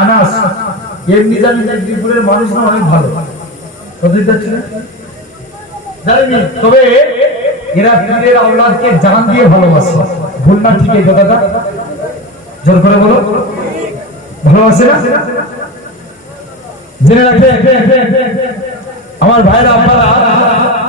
আনাস এমনি জানি যে ত্রিপুরের মানুষ না অনেক ভালো। তবে এরা পীরের আওলাদকে জান দিয়ে ভালোবাসে। ভুল না ঠিক এই কথাটা? জোর করে বলো। ভালোবাসে না? জেনে রাখবে আমার ভাইরা আপনারা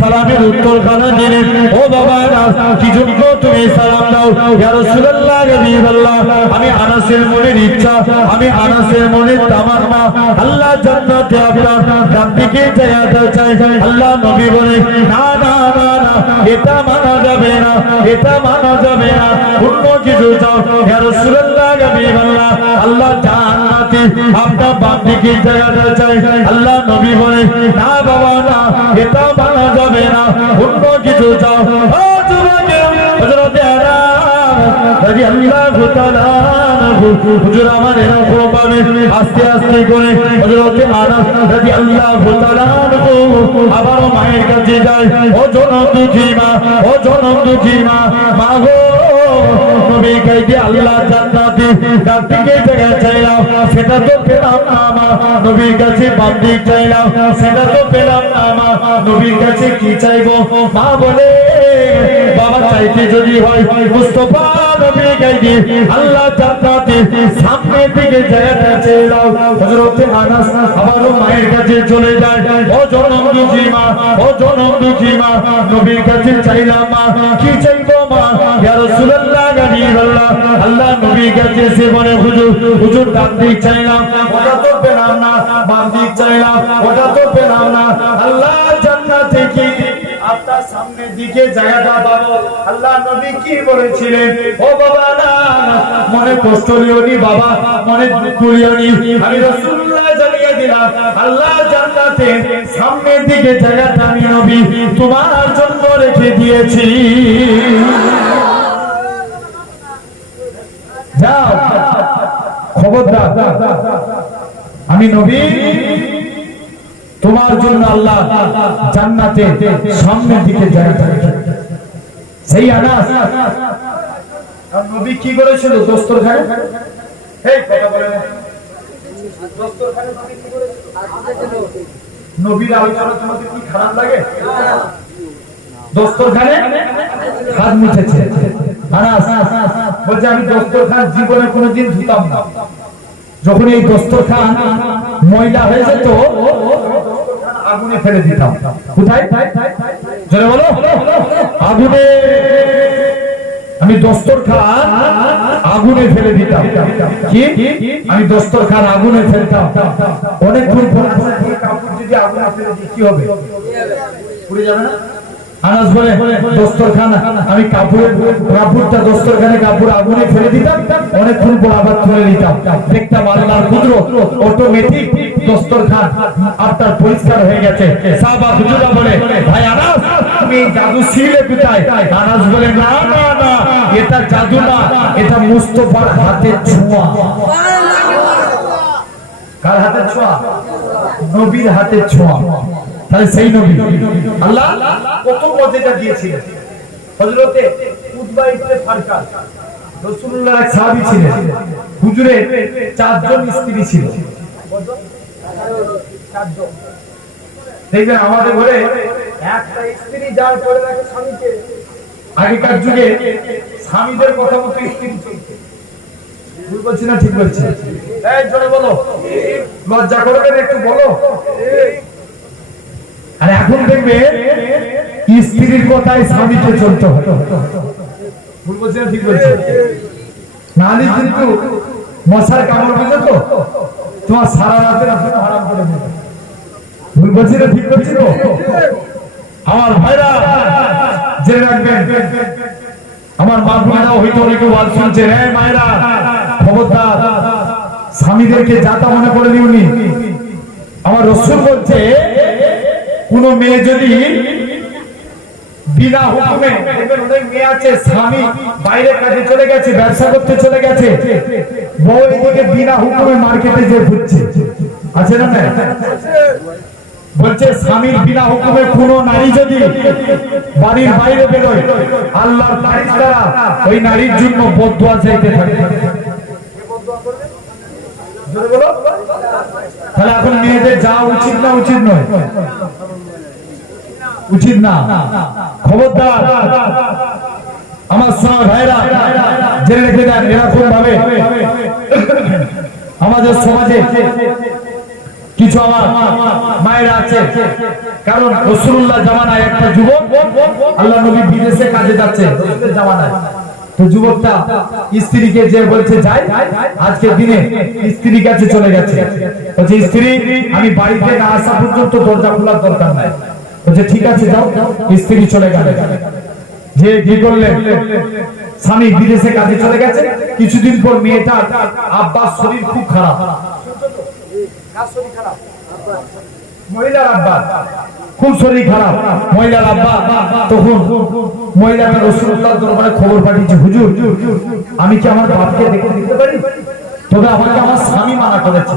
সালামের উত্তর খানা দিলেন ও বাবা, কি জন্য তুমি সালাম দাও। আমি আনাসের মনের ইচ্ছা, আমি আনাসের মনের তামান্না। আল্লাহ জান্নাতে আপনার ডান দিকে যাইতে চাই। আল্লাহ নবী বলে, না না না এটা মানা যাবে না, এটা মানা যাবে না। অন্য কিছু চাও। রাসূলুল্লাহ হাবিবাল্লাহ, আল্লাহ জান্নাতে আপনার বাম দিকে যাইতে চাই? আল্লাহ নবী বলে, না বাবা, না, এটা মানা যাবে না। অন্য কিছু চাও। আমার আস্তে আস্তে করে, হযরতে আনাস রাদিয়াল্লাহু তাআলা আনহু আবার মায়ের কাছে যায়, ও জনম দুঃখী মা, ও জনম দুঃখী মা মা গো নবী কাইতে আল্লাহ জান্নাতি দিকে জায়গা চাইলাম। সেটা তো পেলাম না মা নবীর কাছে বাম চাইলাম। সেটা তো পেলাম না মা নবীর কাছে, কি চাইব? মা বলে, বাবা চাইতে যদি হয়, মুস্তফা নবী গাইদি আল্লাহ জান্নাতে সামনে দিকে জায়গাটা চাইলাম হযরতে আনাস আবারও মায়ের কাছে চলে যায়। ও জনম দুঃখী মা, ও জনম দুঃখী মা, নবীর কাছে চাইলাম মা, কি চাইব মা? ইয়া রাসূলুল্লাহ গানিবাল্লাহ আল্লাহ নবীর কাছে সে বলে, হুজুর হুজুর, ডান দিক চাইলাম, ওটা তো পেলাম না, বাম দিক চাইলাম, ওটা তো পেলাম না, আল্লাহ জান্নাতে কি আপনার সামনের দিকে জায়গাটা পাবো আল্লাহ নবী কি বলেছিলেন? ও বাবা, না মনে কষ্ট লিওনি বাবা, মনে দুঃখ লিওনি আমি রাসূলুল্লাহ জানিয়ে দিলাম, আল্লাহ জান্নাতে সামনের দিকে জায়গাটা আমি নবী, তোমার জন্য রেখে দিয়েছি। যাও, খবরদার, আমি নবী তোমার জন্য আল্লাহ জান্নাতে সামনের দিকে জায়গা সেই আনাস। কি করেছিল? দস্তরখানে এই কথা বলে না। দস্তরখানে নবী কি করেছিল? নবীর আলোচনা তোমাকে কি খারাপ লাগে? দস্তরখানে হাত মুছেছে। আনাস বলছে, আমি দস্তরখান জীবনে কোনোদিন ধুতাম না। যখন এই দস্তরখান ময়লা হয়ে যেত আগুনে ফেলে দিতাম। কোথায়? বলো। আগুনে। আমি দস্তরখান আগুনে ফেলে দিতাম। কি? আমি দস্তরখান আগুনে ফেলতাম। অনেকক্ষণ যদি আগুনে ফেলে দিই, কি হবে? পুড়ে যাবে না? আমি কাপড়, কাপড়টা অটোমেটিক দস্তরখান আপনার পরিষ্কার হয়ে গেছে। সাহাবা হুজুরা বলে, ভাই আনাস, তুমি জাদু শিখলে কোথায়? আনাস বলে, না না না, এটা জাদু না, এটা মুস্তফার হাতের ছোঁয়া। কার হাতের ছোঁয়া? নবীর হাতের ছোঁয়া। তাহলে সেই নবী। আল্লাহ কত মর্যাদা দিয়েছিলেন। হযরতে উতবা ইবনে ফারকান রাসূলুল্লাহ সাহাবী ছিলেন। হুজুরের চারজন স্ত্রী ছিল। দেখবেন আমাদের ঘরে একটা স্ত্রী যার পরে রাখে স্বামীকে। আগেকার যুগে স্বামীদের কথা মতো স্ত্রী চলছে ভুল বলছি না ঠিক বলছি? এই জোরে বলো। লজ্জা করবেন একটু বলো? আর এখন দেখবে স্ত্রীর কথায় স্বামীকে চলতে হবে ভুল বলছি না ঠিক বলছি? নালি কিন্তু মশার কামড় বুঝে তো? তোমার সারা রাতের আপনি হারাম করে দেবে। ভুল বলছি না, ঠিক বলছি তো? আমার ভাইরা, জেনে রাখবেন, আমার মা বোনেরাও হয়তো অনেকে ওয়াজ শুনছে হ্যাঁ মায়েরা, খবরদার, স্বামীদেরকে যাতা মনে করে দিওনি। আমার রসুল বলছে, কোন মেয়ে যদি বিনা হুকুমে দেখবেন অনেক মেয়ে আছে, স্বামী বাইরে কাজে চলে গেছে, ব্যবসা করতে চলে গেছে। বউ এদিকে বিনা হুকুমে মার্কেটে যে ঘুরছে। আছে না বলছে, স্বামীর বিনা হুকুমে কোন নারী যদি বাড়ির বাইরে বেরোয়, আল্লাহর ওই নারীর জন্য বদুয়া চাইতে থাকে। তাহলে এখন মেয়েদের যাওয়া উচিত না উচিত নয়? উচিত না। খবরদার। আমার সোনা ভাইরা, জেনে রেখে দেন এরকম ভাবে আমাদের সমাজে কিছু আমার মায়েরা আছে। কারণ রসুল্লাহ জামানায় একটা যুবক, আল্লাহ নবী বিদেশে কাজে যাচ্ছে জামানায়। তো যুবকটা স্ত্রীকে যে বলছে, যাই আজকে দিনে স্ত্রীর কাছে চলে গেছে। বলছে, স্ত্রী, আমি বাড়িতে না আসা পর্যন্ত দরজা খোলার দরকার নাই। বলছে, ঠিক আছে, যাও। স্ত্রী চলে গেল। যে কি করলেন স্বামী বিদেশে কাজে চলে গেছে। কিছুদিন পর মেয়েটা আব্বার শরীর খুব খারাপ। আমি কি আমার বাপকে দেখে দিতে পারি? তবে আমাকে আমার স্বামী মানা করেছে।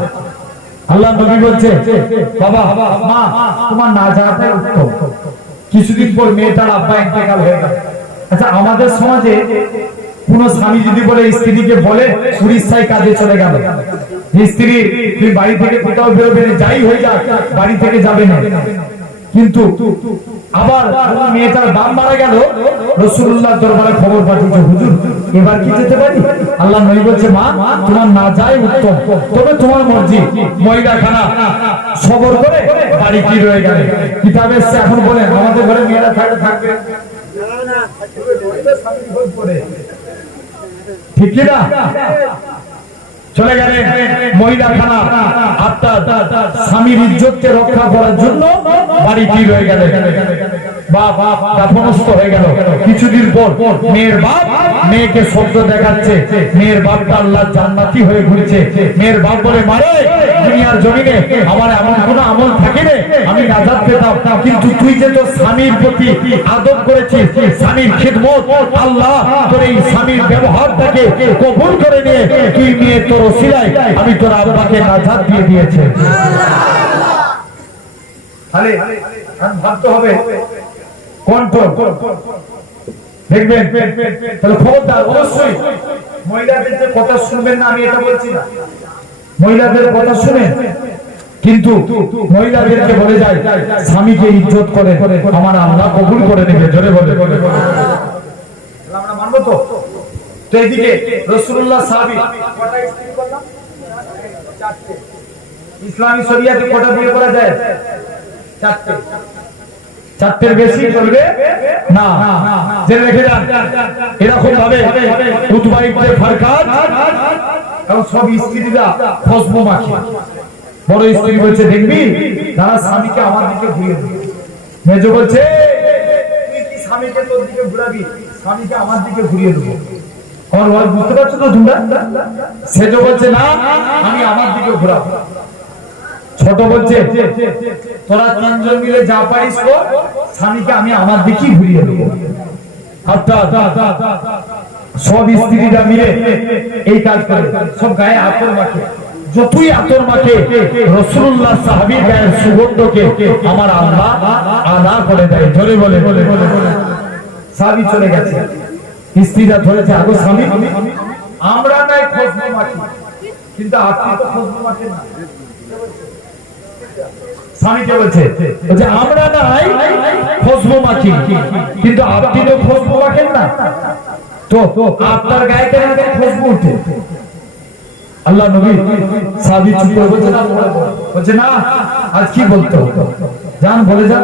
আল্লাহ নবী বলছে, বাবা, মা, তোমার না যাওয়াটাই উত্তম। কিছুদিন পর মেয়েটার আব্বা ইন্তেকাল হয়ে গেল আচ্ছা আমাদের সমাজে কোন স্বামী যদি বলে, স্ত্রীকে বলে উড়িষ্যায় কাজে চলে গেল। স্ত্রী তুমি বাড়ি থেকে কোথাও বেরোবে যাই হয়ে যাক, বাড়ি থেকে যাবে না। কিন্তু আবার মেয়েটার দাম মারা গেল রসুল্লাহ দরবারে খবর পাঠিয়েছে, হুজুর, এবার কি যেতে পারি? আল্লাহ নবী বলছে, মা, তোমার না যায় উত্তম, তবে তোমার মর্জি মহিলা খানা সবর করে বাড়ি কি রয়ে গেল? কিতাবে এসছে এখন বলে আমাদের ঘরে মেয়েরা থাকবে থাকবে। ঠিক না? চলে গেলে মহিলা খানা আত্মা স্বামীর ইজ্জতকে রক্ষা করার জন্য বাড়ি কি রয়ে গেল। বা সমস্ত হয়ে গেল। কিছুদিন পর মেয়ের বাপ মেয়েকে শব্দ দেখাচ্ছে। মেয়ের বাপটা আল্লাহ জান্নাতি হয়ে ঘুরছে। মেয়ের বাপ বলে, মারে, দুনিয়ার জমিনে আমার এমন কোন আমল থাকে রে আমি নাজাদ পেতাম। কিন্তু তুই যে তোর স্বামীর প্রতি আদব করেছিস, স্বামীর খিদমত, আল্লাহ তোর এই স্বামীর ব্যবহারটাকে কবুল করে নিয়ে তুই মেয়ে তোর ওসিলায় আমি তোর আব্বাকে নাজাদ দিয়ে দিয়েছে। তাহলে, ভাবতে হবে কন্ট্রোল দেখবেন? তাহলে খবরদার, অবশ্যই। মহিলাদের কথা শুনবেন না, আমি এটা বলছি না। মহিলাদের কথা শুনে কিন্তু মহিলাদেরকে বলে যায়, স্বামীকে ইজ্জত করে, আমার আল্লাহ কবুল করে নেবে, জোরে বলে। আমরা মানবো তো? তো এইদিকে রসুল্লাহ সাহাবী, কটা? ইসলামী শরিয়াতে কটা বিয়ে করা যায়? চারটে। চারটের বেশি করবে? না, জেনে রেখে যান। এরকম ভাবে উতবা ইবনে ফারকাত এবং সব স্ত্রীরা ফসবো মাখে। বড় স্ত্রী বলছে, দেখবি, তারা স্বামীকে আমার দিকে ঘুরিয়ে দেবে। মেজো বলছে, তুই কি স্বামীকে তোর দিকে ঘুরাবি? স্বামীকে আমার দিকে ঘুরিয়ে দেবো। আমার বুঝতে পারছ তো তোমরা? সেজো বলছে, না, আমি আমার দিকে ঘুরাবো। ছোট বলছে, তোরা তিনজন মিলে যা পারিস স্বামীকে আমি আমার দিকেই ঘুরিয়ে দেবো। সব স্ত্রীরা মিলে এই কাজ করে, সব গায়ে আতর মাখে। যতই আতর মাখে রসুল্লাহ সাহাবির গায়ের সুগন্ধকে আমার আল্লাহ আদা করে দেয়। জোরে বলে বলে বলে সাহাবি চলে গেছে। স্ত্রীরা ধরেছে, আগো স্বামী, আমরা নাই খোঁজবো মাখি। কিন্তু আপনি তো খোঁজবো মাখেন না। স্বামীকে বলছে? বলছে, আমরা নাই, খসবো মাখি। কিন্তু আপনি তো খসবো মাখেন না। তো আপনার গায়ে কেন খসবো উঠে আল্লাহ নবী সাবি চুপ করে বলছে না বলছে, না, আর কি বলতো জান বলে যান।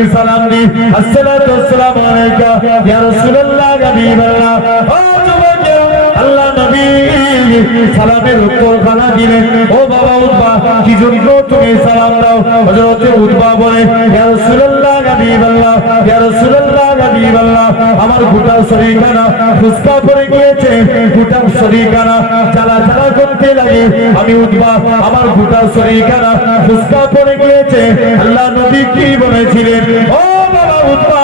সালাম দি আসসালাতু ওয়াসসালামু আলাইকা ইয়া রাসূলুল্লাহ হাবিবাল্লাহ সালামের উত্তর খানা দিলেন ও বাবা উতবা কি জন্য তুমি সালাম দাও? হযরত উতবা বলে, ইয়া রাসূলুল্লাহ, হাবিবাল্লাহ, ইয়া রাসূলুল্লাহ, হাবিবাল্লাহ, আমার গোটা শরীরখানা ফুসকা পড়ে গিয়েছে, গোটা শরীরখানা জ্বালা জ্বালা করতে লাগে। আমি উঠবা আমার গোটা শরীরখানা ফুসকা পড়ে গিয়েছে। আল্লাহ নবী কি বলেছিলেন? ও বাবা উঠবা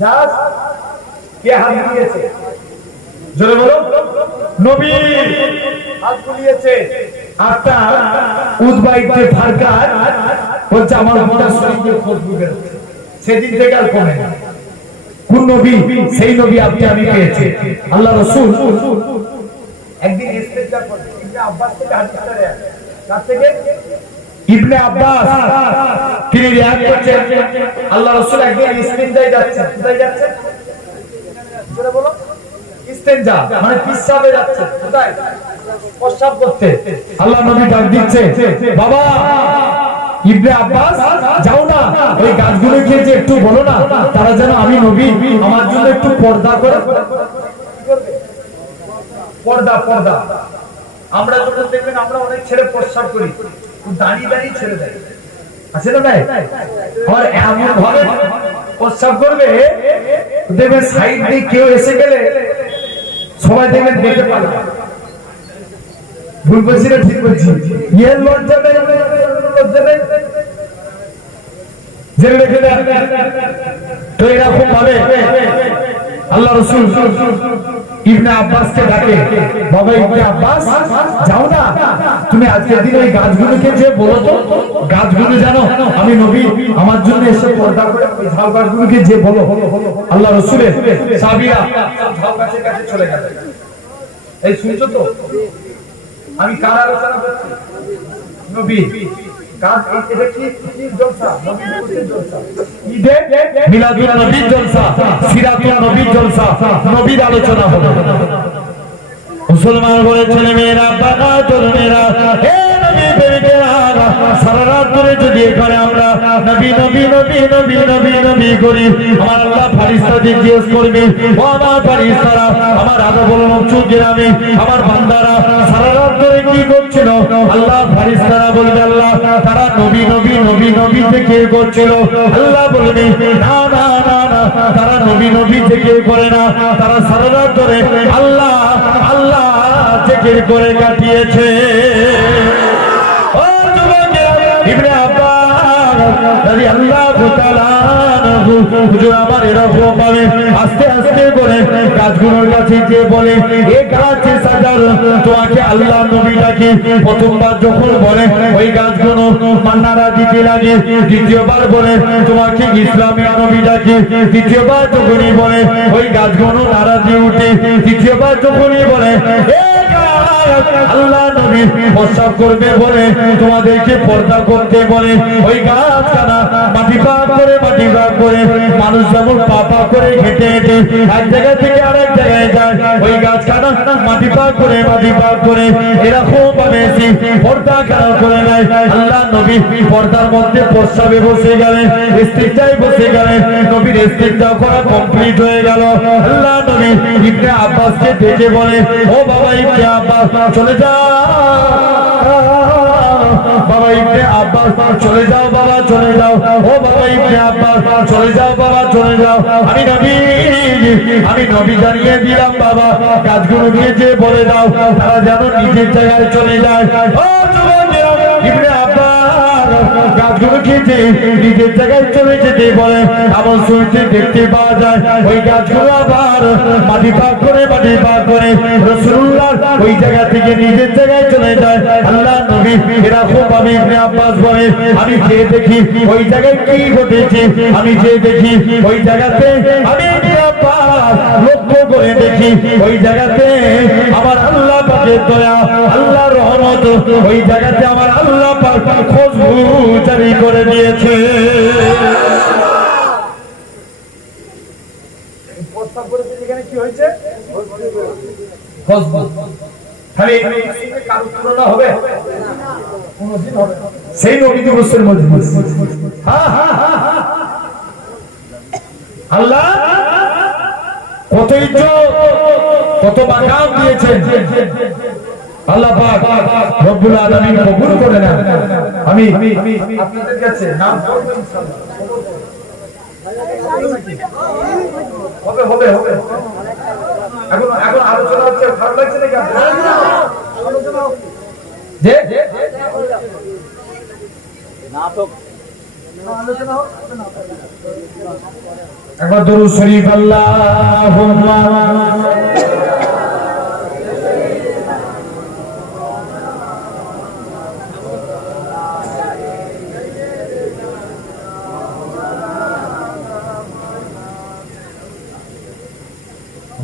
জাস কে হাত হাত কোন নবী? সেই নবী আপনি আমি পেয়েছি। আল্লাহ রসুল একদিন ইবনে আব্বাস থেকে হাদিসটা রেয়াত থেকে? ইবনে আব্বাস, তিনি রেয়াত করছেন। আল্লাহ রসুল একদিন ইস্তেঞ্জায় যাচ্ছেন। কোথায় যাচ্ছেন? জোরে বলো। ইস্তেঞ্জা মানে পিসাবে যাচ্ছে। কোথায়? প্রস্রাব করতে। আল্লাহ নবী ডাক দিচ্ছে, বাবা, ইবনে আব্বাস, যাও না। ওই গাছগুলোকে যে একটু বলো না। তারা যেন আমি নবী, আমার জন্য একটু পর্দা করে। পর্দা পর্দা। আমরা যখন দেখবেন আমরা অনেক ছেড়ে প্রস্রাব করি। ও দাঁড়িয়ে দাঁড়িয়ে ছেড়ে দেয়। আছে না নাই? আর এমন ভাবে প্রস্রাব করবে সাইড দিয়ে কেউ এসে গেলে সবাই দেখতে ভুল বলছি না ঠিক বলছি? ইয়ে লজ্জা জেনে রেখে তো এরকম ভাবে। আল্লাহ রসুল ইবনে আব্বাসকে ডাকে, বাবা ইবনে আব্বাস, যাও না। তুমি আজকের দিন ওই গাছগুলোকে যে বলো তো, গাছগুলো জানো, আমি নবী, আমার জন্য এসে পর্দা করে ঝাউ গাছগুলোকে যে বলো, আল্লাহ রসুলের সাবিয়া ঝাউ গাছের কাছে চলে গেছে এই শুনছো তো? আমি কার আলোচনা করছি? নবী। মিলাদুল নবীর জলসা, সিরাতুল নবীর জলসা, নবীর আলোচনা হবে। মুসলমান ঘরের ছেলে মেয়েরা। বাবা যদি এখানে আমরা আল্লাহ ও আমার আমার বলো বান্দারা আল্লাহ, তারা নবী নবী নবী নবী থেকে করছিল। আল্লাহ বলবে, না না না তারা নবী নবী থেকে করে না তারা সারা ধরে আল্লাহ আল্লাহ থেকে করে কাটিয়েছে। হুজুর আমার এরকম ভাবে আস্তে আস্তে করে গাছগুলোর কাছে যে বলে এ গাছে সাজার তোমাকে আল্লাহ নবী ডাকে। প্রথমবার যখন বলে ওই গাছগুলো মান্নারা দিতে লাগে। দ্বিতীয়বার বলে তোমাকে ইসলামী নবী ডাকে। তৃতীয়বার যখনই বলে ওই গাছগুলো নারা উঠে। তৃতীয়বার যখনই বলে এ গাছ, আল্লাহ নবী প্রস্রাব করবে বলে তোমাদেরকে পর্দা করতে বলে। ওই গাছ কানা মাটি পাক করে, মাটি পাক করে, মানুষ যেমন পাপা করে হেঁটে হেঁটে এক জায়গা থেকে আরেক জায়গায় যায়, ওই গাছ কানা মাটি পাক করে, মাটি পাক করে এরকম ভাবে পর্দা খারাপ করে নেয়। আল্লাহ নবী পর্দার মধ্যে প্রস্রাবে বসে গেলেন স্ত্রীটাই বসে গেলেন নবীর স্ত্রীটা করা কমপ্লিট হয়ে গেল। আল্লাহ নবী ইবনে আব্বাসকে ডেকে বলে, ও বাবা ইবনে আব্বাস চলে যা। বাবা ইবনে আব্বাস চলে যাও, বাবা চলে যাও। ও বাবা ইবনে আব্বাস চলে যাও, বাবা চলে যাও। আমি নবী আমি নবী জানিয়ে দিলাম, বাবা। কাজগুলো নিয়ে যে বলে দাও, তারা যেন নিজের জায়গায় চলে যায়। ও যুবকেরা ইবনে আব্বাস গাছগুলো খেতে নিজের জায়গায় চলে যেতে বলে। এমন শুনতে দেখতে পাওয়া যায়, ওই গাছগুলো আবার মাটি পাক করে, মাটি পাক করে রসুল্লাহ ওই জায়গা থেকে নিজের জায়গায় চলে যায়। আল্লাহ নবী এরকম আমি ইবনে আব্বাস বলে, আমি যে দেখি ওই জায়গায় কি ঘটেছে, আমি যে দেখি ওই জায়গাতে আমি ইবনে আব্বাস করে দেখি ওই জায়গাতে আমার আল্লাহ পাকের দয়া আল্লাহ রহমত, ওই জায়গাতে আমার আল্লাহ পাক খুশবু জারি করে দিয়েছে। আল্লাহ কত ইজ্জত কত মাকাম দিয়েছেন। আল্লাহ পাক রব্বুল আলামিন কবুল করে নেন। আমি আপনাদের কাছে নাম বলব ইনশাআল্লাহ। হবে হবে হবে। এখন এখন আলোচনা হচ্ছে ভালো লাগছে নাকি আপনার যে? একবার দরুদ শরীফ আল্লাহুম্মা।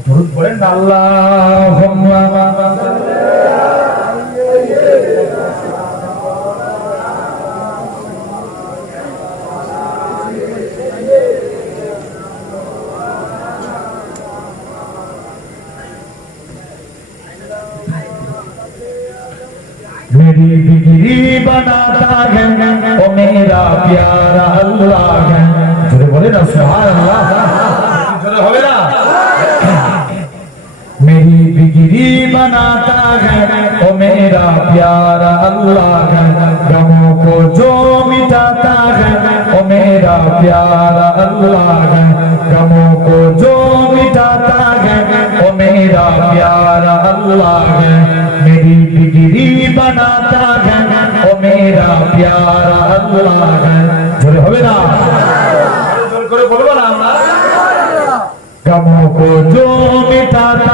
দরুদ পড়েন না پیارا اللہ ہے۔ بولے نا سبحان اللہ میری بگری بناتا ہے۔ او میرا پیارا اللہ ہے۔ غموں کو جو مٹاتا ہے۔ او میرا پیارا اللہ ہے۔ غموں کو جو مٹاتا ہے۔ او میرا پیارا اللہ ہے۔ میری بگری بناتا मेरा प्यारा अल्लाह है জোরে হবে না জোর করে বলবো না আমরা गमों को जो मिटाता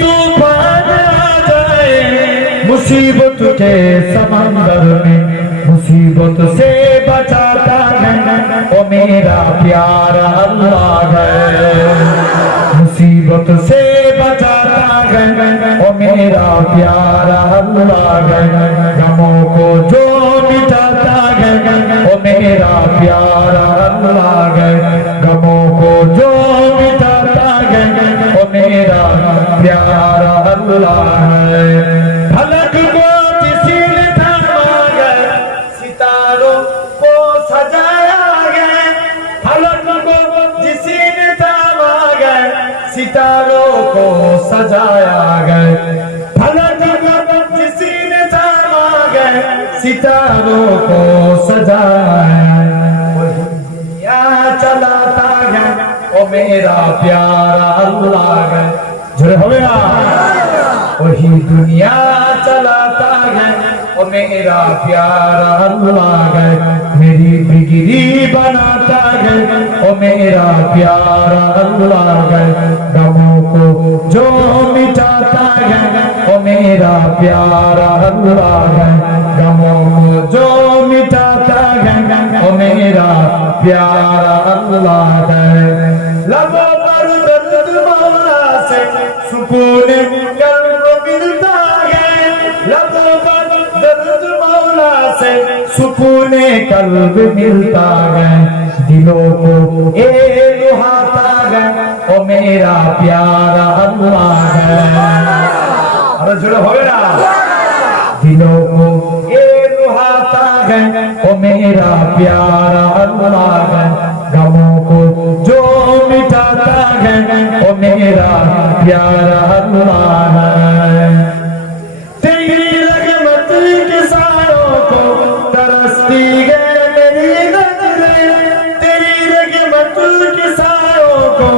طوفان آ گئے مصیبت کے سمندر میں مصیبت سے بچاتا ہے او میرا پیارا اللہ ہے مصیبت سے بچاتا ہے وہ میرا پیارا اللہ ہے غموں کو جو مٹاتا ہے وہ میرا پیارا اللہ ہے غموں پیارا اللہ ہے پھلک کو کسی نے تھاما گئے، ستاروں کو سجایا گئے۔ پھلک کو کسی نے تھاما گئے، ستاروں کو سجایا گئے۔ پھلک کو کسی نے تھاما گئے، ستاروں کو سجایا دنیا چلاتا ہے وہ میرا پیارا اللہ ہے জোরে হবে না। ওহি দুনিয়া চালাতা হে ও মেরা প্যারা আল্লাহ হে মেরি বিগিরি বানাতা হে ও মেরা প্যারা আল্লাহ হে গমো কো জো মিটাতা হে ও মেরা প্যারা আল্লাহ হে গমো কো জো মিটাতা হে ও মেরা প্যারা আল্লাহ হে سکونِ قلب ملتا ہے دلوں کو اے لہاتا ہے او میرا پیارا اللہ ہے. ارے ہوئے نا. دلوں کو اے لہاتا ہے او میرا پیارا اللہ ہے. ہے او میرا پیارا اللہ ہے۔ تیری رغبت کے ساروں کو ترستی گئے میری نظریں تیری رغبت کے ساروں کو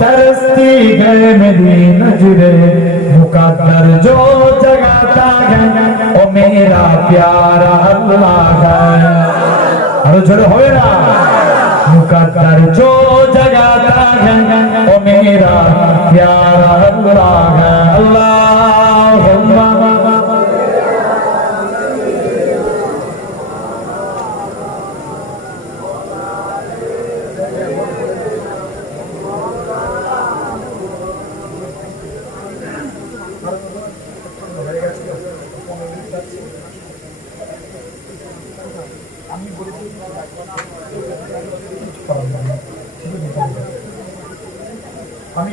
ترستی ہے میری نظریں مقدر جو جگاتا ہے او میرا پیارا اللہ ہے۔ اور جڑ ہوئے نا मुकद्दर जो जगाता है ओ मेरा प्यारा अल्लाह अल्लाह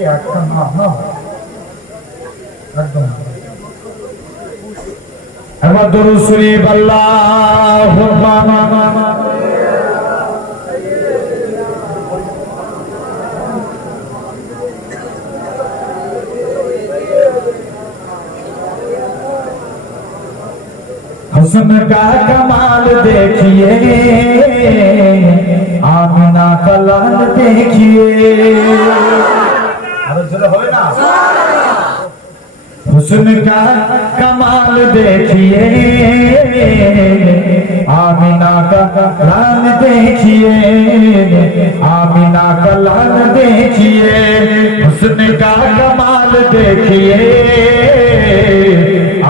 کے آج کا معاملہ ہو دروسری اللہ حسن کا کمال دیکھیے، آمینہ کا لال دیکھیے۔ حسن کا کمال دیکھئے آمینہ کا لان دیکھئے آمینہ کا لان دیکھئے حسن کا کمال دیکھئے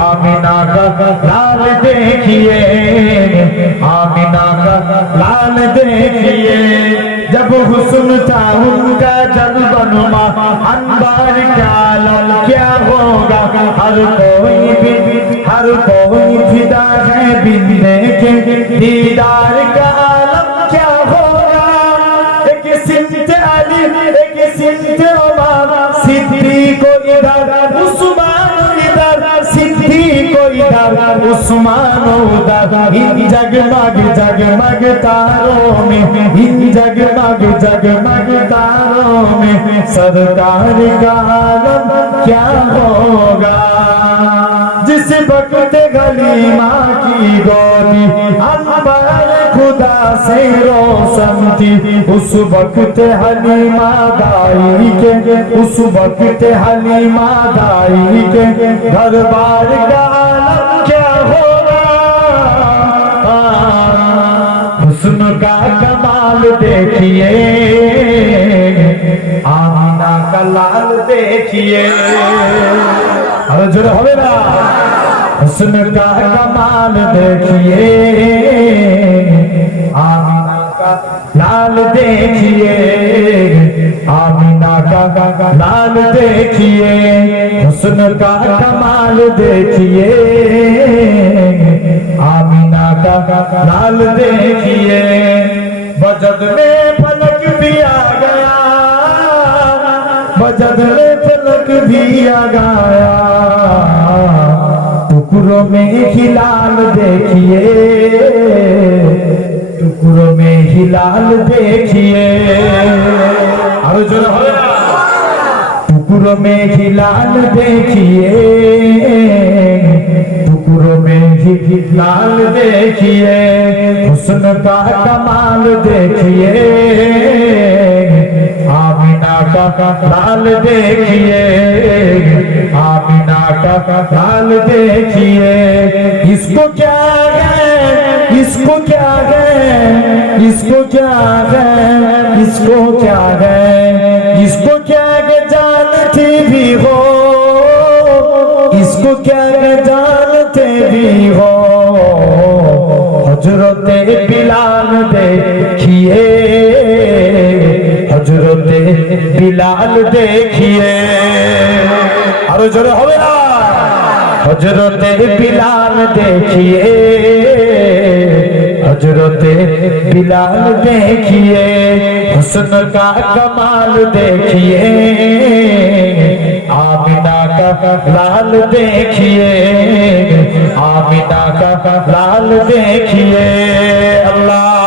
آمینہ کا لان دیکھئے آمینہ کا لان دیکھئے جب حسن تھا ان کا جذبہ نما انبار کا عالم کیا ہوگا ہر کوئی بھی ہر کوئی فدا ہے بندے کے دیدار کا عالم کیا ہوگا آسمانوں دا جگمگ جگمگ تاروں میں جگمگ جگمگ تاروں میں سرکار کا عالم کیا ہوگا جس بکت گلی ماں کی گوری انبار خدا سے روشن تھی اس وقت حلیمہ دائی کے اس وقت حلیمہ دائی کے گھر بار کا দেখিয়ে আমিনা কালাল দেখিয়ে। আরও জোরে হবে না? হুসন কা কামাল দেখিয়ে লাল দেখিয়ে। আমিনা কা লাল দেখিয়ে, হুসন কা কামাল দেখিয়ে। আমিনা কা লাল দেখিয়ে। বজদ মে دیا گایا۔ ٹکڑوں میں ہلال دیکھیے۔ ٹکڑوں میں ہلال دیکھیے۔ اور جو ٹکڑوں میں ہلال دیکھیے۔ ٹکرو میں ہلال دیکھئے حسن کا کمال دیکھیے۔ کا سال آمینہ کا سال دیکھیے اس کو کیا ہے اس کو کیا ہے اس کو کیا ہے اس کو کیا ہے اس کو کیا کہ جانتی بھی ہو اس کو کیا کہ جانتے بھی ہو حضرت بلال دیکھیے বিলাল দেখিয়ে আরও জোরে হবে না। হজরতে বিলাল দেখিয়ে। হজরতে বিলাল দেখিয়ে। হুসন কা কমাল দেখিয়ে। আমিনা কা লাল দেখিয়ে। আমিনা কা লাল দেখিয়ে। আল্লাহ।